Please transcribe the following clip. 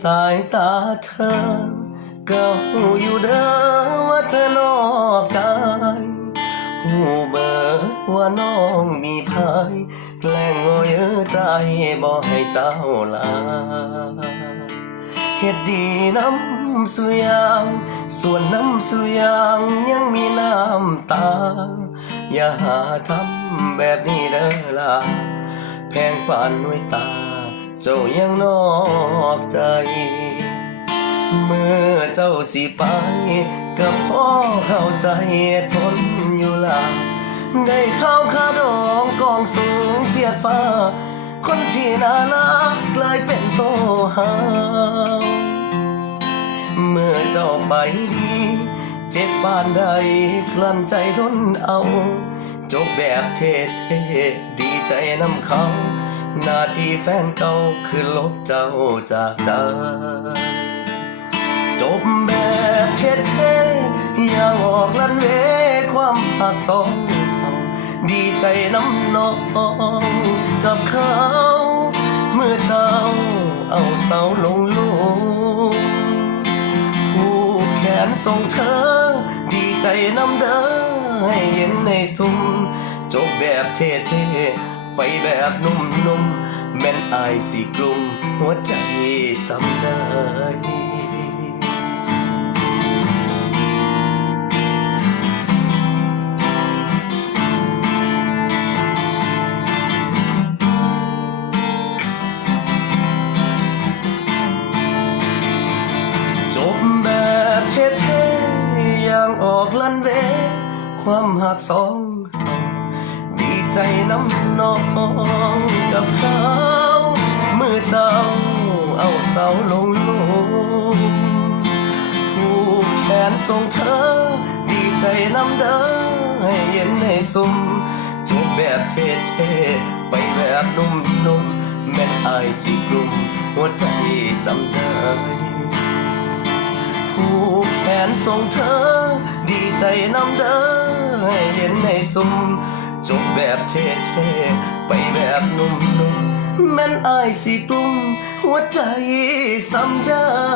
สายตาเธอ เก็หูอยู่เด้อว่าเธอนอกใจหูเบิดว่าน้องมีภายแกล้งงอยเออใจบ่ให้เจ้าลาเฮ็ดดีน้ำสุยาง ส่วนน้ำสุยางยังมีน้ำตา อย่าหาทำแบบนี้เด้อล่ะแพงปานน่วยตา เจ้ายังนอกใจ เมื่อเจ้าสิไปก็พ่อเข้าใจเหตุผลอยู่ละได้เข้าคาดองกองสูงเจียดฟ้า คนที่น่ารักกลายเป็นโตหาเมื่อเจ้าไปดี เจ็บปานใดกลั้นใจทนเอา จบแบบเท่ๆดีใจนำเขา หน้าที่แฟนเก่าคือลบเจ้าจากใจจบแบบเท่ๆอย่าออกลันเวความหักสองเราดีใจน้ำน้องกับเขา เมื่อเจ้าเอาเสาลงลุมผูกแขนส่งเธอ ดีใจน้ำเด้อให้เย็นในซุ้มจบแบบเท่ๆ ไปแบบนุ่มๆ แม่นอายสิกลุ่มหัวใจสำได้จบแบบเท่ๆอย่างออกลันเว ความหักสอง ใจน้ำน้องกับเขาเมื่อเจ้าเอาเสาลงลงผูกแขนส่งเธอ ดีใจน้ำเด้อให้เย็นให้สุ่มจบแบบเท่ๆไปแบบนุ่มๆแม่นอายสิกลุ่มหัวใจสำได้ผูกแขนส่งเธอ ดีใจน้ำเด้อให้เห็นให้สุ่ม จบแบบเท่ๆไปแบบนุ่มๆแม่นอายสิกลุ่มหัวใจสำได้